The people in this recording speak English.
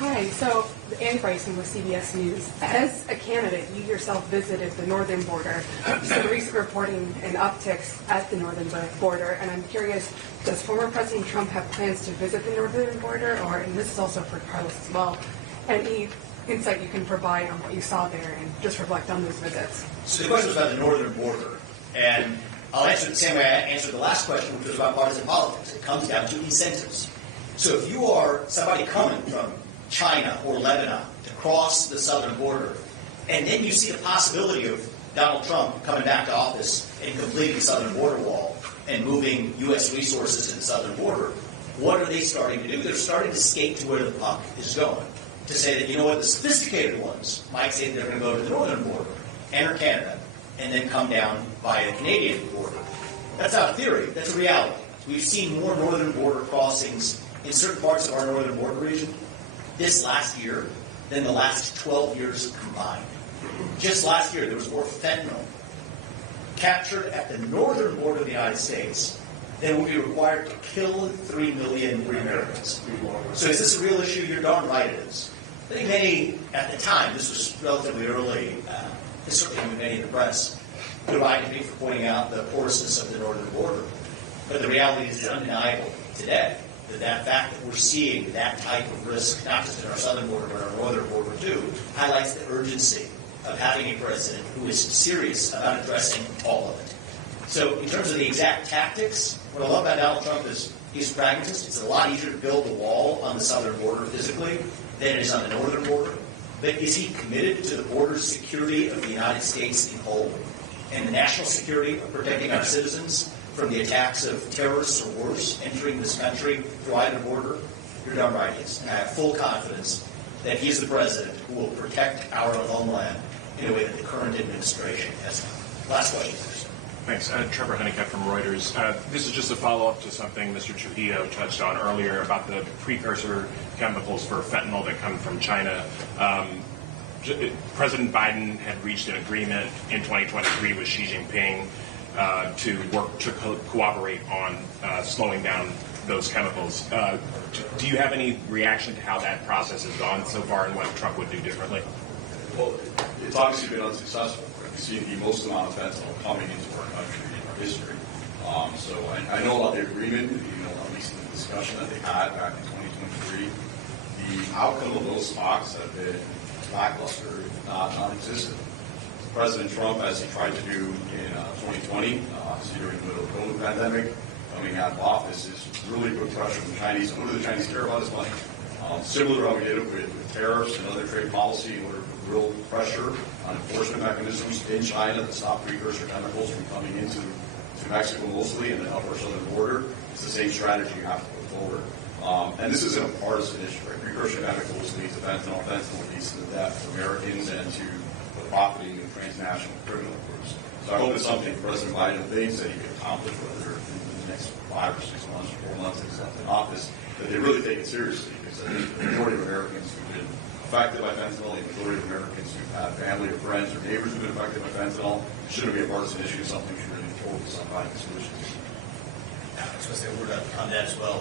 Hi. So, Annie Bryson with CBS News. As a candidate, you yourself visited the northern border. Some recent reporting and upticks at the northern border, and I'm curious, does former President Trump have plans to visit the northern border, or, and this is also for Carlos as well, any insight you can provide on what you saw there and just reflect on those visits? So the question was about the northern border, and I'll answer it the same way I answered the last question, which was about partisan politics. It comes down to incentives. So if you are somebody coming from China or Lebanon to cross the southern border, and then you see the possibility of Donald Trump coming back to office and completing the southern border wall and moving U.S. resources to the southern border, what are they starting to do? They're starting to skate to where the puck is going. To say that, you know what, the sophisticated ones might say they're going to go to the northern border, enter Canada, and then come down by the Canadian border. That's not a theory, that's a reality. We've seen more northern border crossings in certain parts of our northern border region this last year than the last 12 years combined. Just last year, there was more fentanyl captured at the northern border of the United States than would be required to kill 3 million Americans. So is this a real issue? You're darn right it is. I think many, at the time, this was relatively early, certainly many in the press, derided me for pointing out the porousness of the northern border. But the reality is undeniable today that fact that we're seeing that type of risk, not just in our southern border, but our northern border too, highlights the urgency of having a president who is serious about addressing all of it. So in terms of the exact tactics, what I love about Donald Trump is he's a pragmatist. It's a lot easier to build a wall on the southern border physically than it is on the northern border. But is he committed to the border security of the United States in whole and the national security of protecting our citizens from the attacks of terrorists or worse entering this country through either border? You're darn right he is. And I have full confidence that he is the president who will protect our homeland in a way that the current administration has not. Last question. Thanks. Trevor Honeycutt from Reuters. This is just a follow-up to something Mr. Trujillo touched on earlier about the precursor chemicals for fentanyl that come from China. President Biden had reached an agreement in 2023 with Xi Jinping to work to cooperate on slowing down those chemicals. Do you have any reaction to how that process has gone so far and what Trump would do differently? Well, it's obviously been unsuccessful. We've seen the most amount of fentanyl coming into our country in our history. So I know about the agreement, at least in the discussion that they had back in 2023. The outcome of those talks have been lackluster, if not non-existent. President Trump, as he tried to do in 2020, during the middle of the COVID pandemic, coming out of office, is really put pressure on the Chinese. And what do the Chinese care about is money. Similar to how we did it with tariffs and other trade policy in order to put real pressure on enforcement mechanisms in China to stop precursor chemicals from coming into Mexico mostly and then up our southern border. It's the same strategy you have to put forward. And this isn't a partisan issue, right? Precursor chemicals lead to fentanyl. Fentanyl leads to the death of Americans and to the profiting of transnational criminal groups. So I hope it's something President Biden thinks that he can accomplish, whether in the next 5 or 6 months or 4 months he's in office, that they really take it seriously. Because I think the majority of Americans who've been affected by fentanyl, the majority of Americans who've had family or friends or neighbors who've been affected by fentanyl, shouldn't be a partisan issue, something we should really focus on finding solutions. I was going to say a word on that as well.